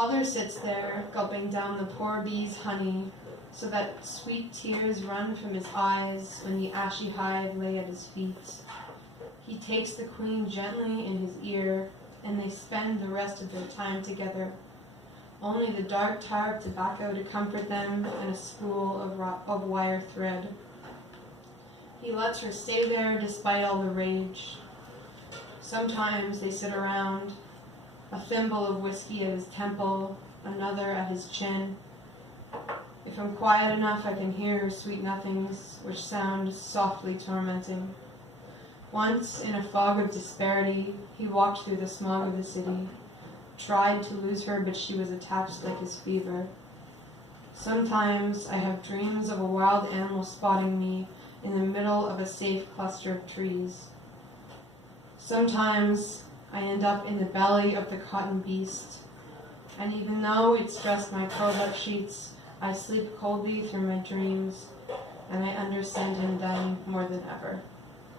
Father sits there, gulping down the poor bee's honey, so that sweet tears run from his eyes when the ashy hive lay at his feet. He takes the queen gently in his ear, and they spend the rest of their time together. Only the dark tar of tobacco to comfort them, and a spool of wire thread. He lets her stay there despite all the rage. Sometimes they sit around, a thimble of whiskey at his temple, another at his chin. If I'm quiet enough, I can hear sweet nothings, which sound softly tormenting. Once, in a fog of disparity, he walked through the smog of the city, tried to lose her, but she was attached like his fever. Sometimes I have dreams of a wild animal spotting me in the middle of a safe cluster of trees. Sometimes I end up in the belly of the cotton beast, and even though it's just my curled-up sheets, I sleep coldly through my dreams, and I understand him then more than ever.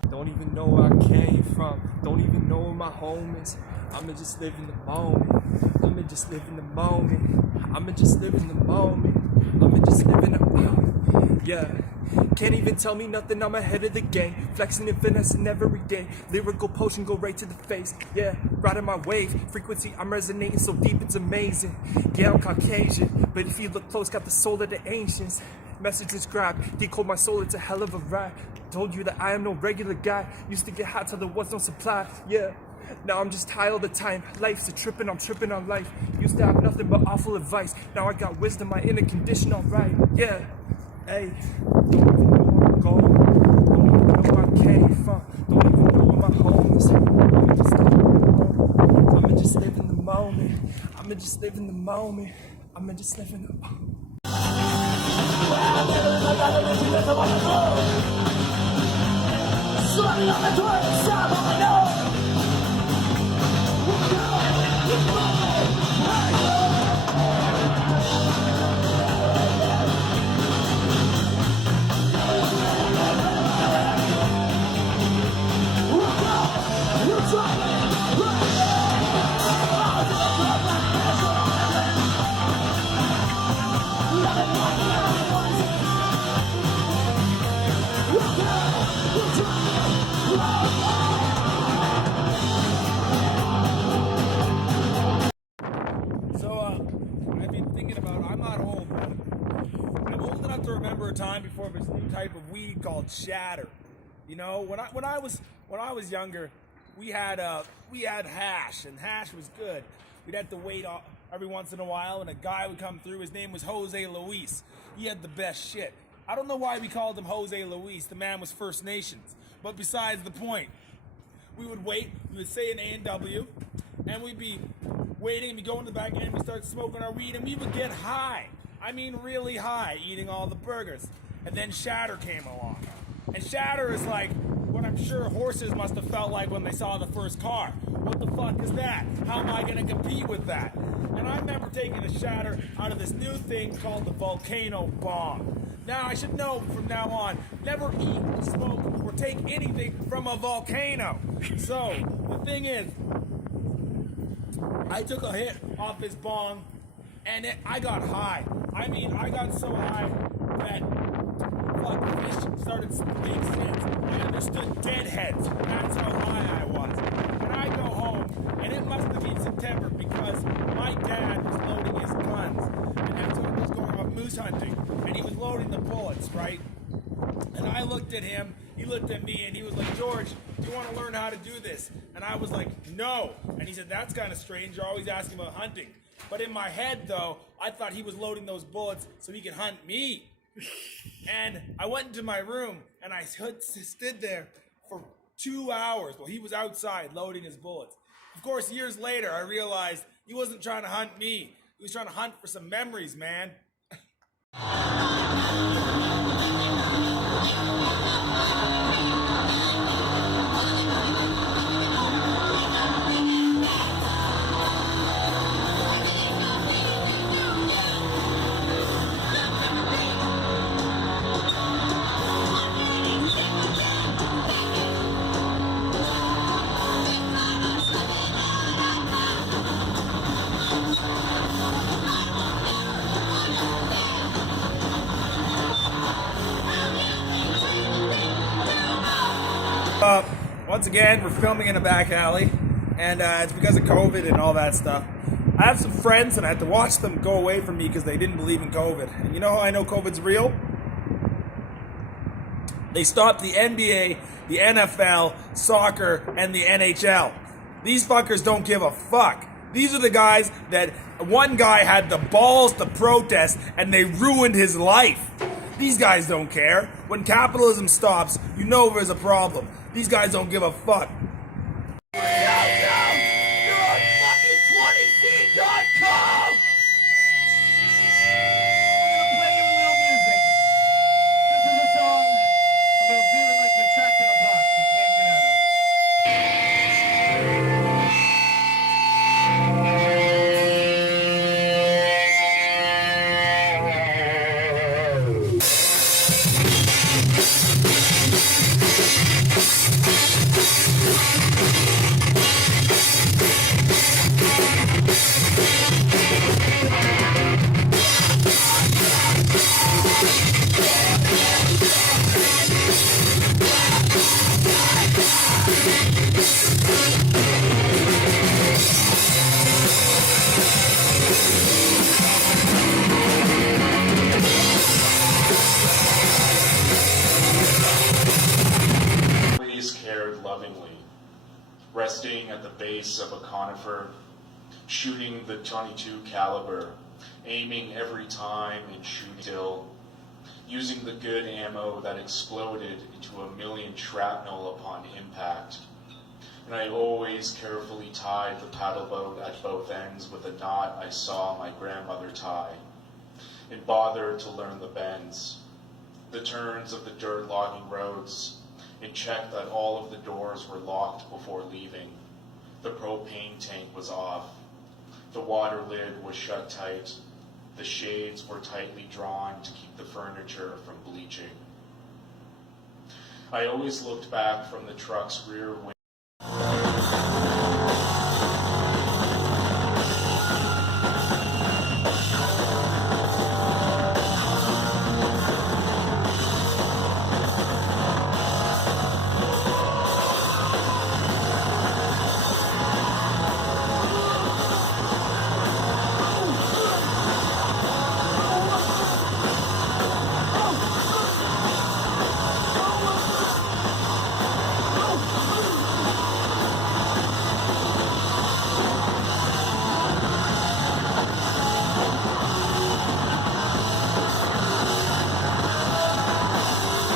Don't even know where I came from, don't even know where my home is. I'ma just live in the moment, I'ma just live in the moment, I'ma just live in the moment, I'ma just live in the moment, yeah. Can't even tell me nothing, I'm ahead of the game. Flexing and finessing every day. Lyrical potion go right to the face. Yeah, riding my wave. Frequency, I'm resonating so deep, it's amazing. Yeah, I'm Caucasian, but if you look close, got the soul of the ancients. Message is grabbed, decode my soul, it's a hell of a ride. Told you that I am no regular guy. Used to get hot till there was no supply. Yeah, now I'm just high all the time. Life's a trippin', I'm trippin' on life. Used to have nothing but awful advice. Now I got wisdom, my inner condition alright. Yeah. Hey, don't even know where I'm going, don't even know where I came from, don't even know where my home is. I'ma just live in the moment, I'ma just live in the moment, I'ma just live in the moment. I've been thinking about, I'm not old, but I'm old enough to remember a time before this new type of weed called shatter. You know, when I was younger, we had hash, and hash was good. We'd have to wait every once in a while, and a guy would come through. His name was Jose Luis. He had the best shit. I don't know why we called him Jose Luis. The man was First Nations. But besides the point, we would wait. We would say an A&W, and we'd be waiting. We'd go in the back end. We'd start smoking our weed, and we would get high. I mean, really high, eating all the burgers. And then shatter came along. And shatter is like what I'm sure horses must have felt like when they saw the first car. What the fuck is that? How am I going to compete with that? And I remember taking a shatter out of this new thing called the volcano bomb. Now, I should know from now on, never eat, smoke, or take anything from a volcano. So, the thing is, I took a hit off this bong, and I got high. I mean, I got so high that fish started making sense. I understood deadheads. That's how high I was. And I go home, and it must have been September because my dad was loading his guns, and that's when he was going on moose hunting, and he was loading the bullets, right? And I looked at him, he looked at me, and he was like, George, do you want to learn how to do this? And I was like, no. And he said, that's kind of strange, you're always asking about hunting. But in my head, though, I thought he was loading those bullets so he could hunt me. And I went into my room, and I stood there for 2 hours while he was outside loading his bullets. Of course, years later, I realized he wasn't trying to hunt me. He was trying to hunt for some memories, man. once again, we're filming in a back alley, and it's because of COVID and all that stuff. I have some friends, and I had to watch them go away from me because they didn't believe in COVID. And you know how I know COVID's real? They stopped the NBA, the NFL, soccer, and the NHL. These fuckers don't give a fuck. These are the guys that one guy had the balls to protest, and they ruined his life. These guys don't care. When capitalism stops, you know there's a problem. These guys don't give a fuck. You're on fucking 20c.com! We're gonna play you a little music. This is a song about feeling like you're trapped in a box you can't get out of. Always cared lovingly, resting at the base of a conifer, shooting the .22 caliber, aiming every time and shooting still, using the good ammo that exploded into a million shrapnel upon impact. And I always carefully tied the paddle boat at both ends with a knot I saw my grandmother tie, and bothered to learn the bends, the turns of the dirt logging roads, and checked that all of the doors were locked before leaving. The propane tank was off. The water lid was shut tight. The shades were tightly drawn to keep the furniture from bleaching. I always looked back from the truck's rear window.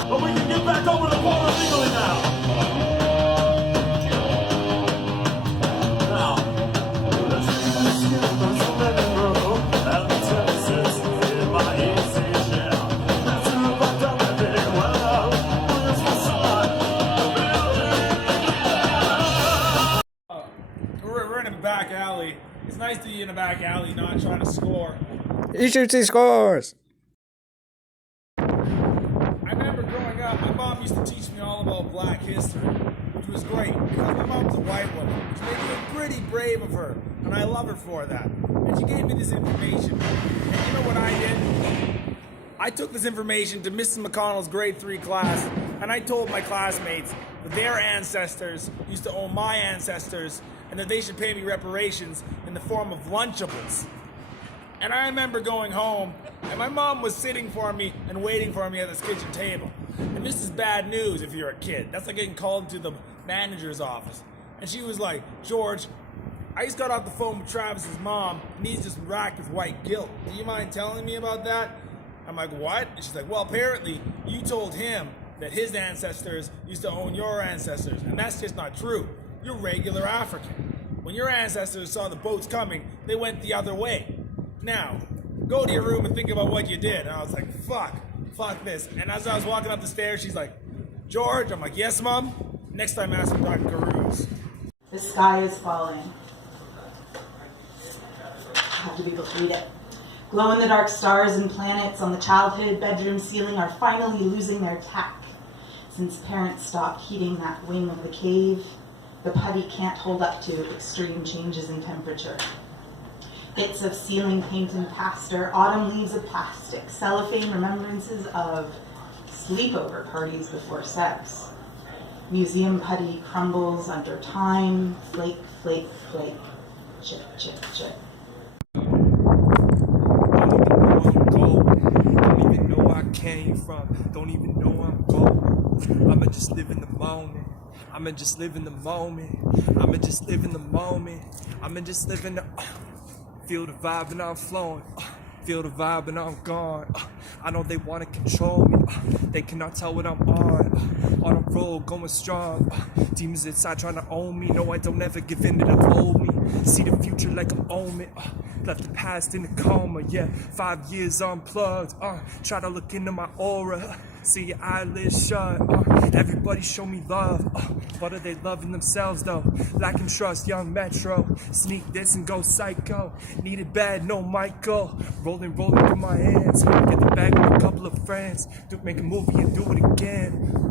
But we can get back over the border legally now. Now, let's skip the Spinning Road and Texas in my easy chair. Let's move on down the big well. Where's the sun? We're in a back alley. It's nice to be in a back alley, not trying to score. He shoots, he scores! I remember growing up, my mom used to teach me all about black history, which was great, because my mom's a white woman, which made me pretty brave of her, and I love her for that. And she gave me this information. And you know what I did? I took this information to Mrs. McConnell's grade 3 class, and I told my classmates that their ancestors used to own my ancestors, and that they should pay me reparations in the form of Lunchables. And I remember going home, and my mom was sitting for me and waiting for me at this kitchen table. And this is bad news if you're a kid. That's like getting called to the manager's office. And she was like, George, I just got off the phone with Travis's mom, and he's just racked with white guilt. Do you mind telling me about that? I'm like, what? And she's like, well, apparently you told him that his ancestors used to own your ancestors, and that's just not true. You're regular African. When your ancestors saw the boats coming, they went the other way. Now, go to your room and think about what you did. And I was like, fuck this. And as I was walking up the stairs, she's like, George? I'm like, yes, Mom? Next time ask for Dr. Carews. The sky is falling. I have to be able to read it. Glow-in-the-dark stars and planets on the childhood bedroom ceiling are finally losing their tack. Since parents stopped heating that wing of the cave, the putty can't hold up to extreme changes in temperature. Bits of ceiling paint and plaster, autumn leaves of plastic, cellophane remembrances of sleepover parties before sex. Museum putty crumbles under time. Flake, flake, flake. Chip, chip, chip. Don't even know where I came from. Don't even know where I'm going. I'ma just live in the moment. I'ma just live in the moment. I'ma just live in the moment. I'ma just live in the. Feel the vibe and I'm flowing. Feel the vibe and I'm gone. I know they wanna control me. They cannot tell what I'm on a road, going strong. Demons inside trying to own me. No, I don't ever give in to the old me. See the future like an omen. Left the past in a coma. Yeah, 5 years unplugged. Try to look into my aura. See your eyelids shut. Everybody show me love. What are they loving themselves though? Lacking trust, young Metro. Sneak this and go psycho. Need it bad, no Michael. Rolling through my hands. Get the bag with a couple of friends. Make a movie and do it again.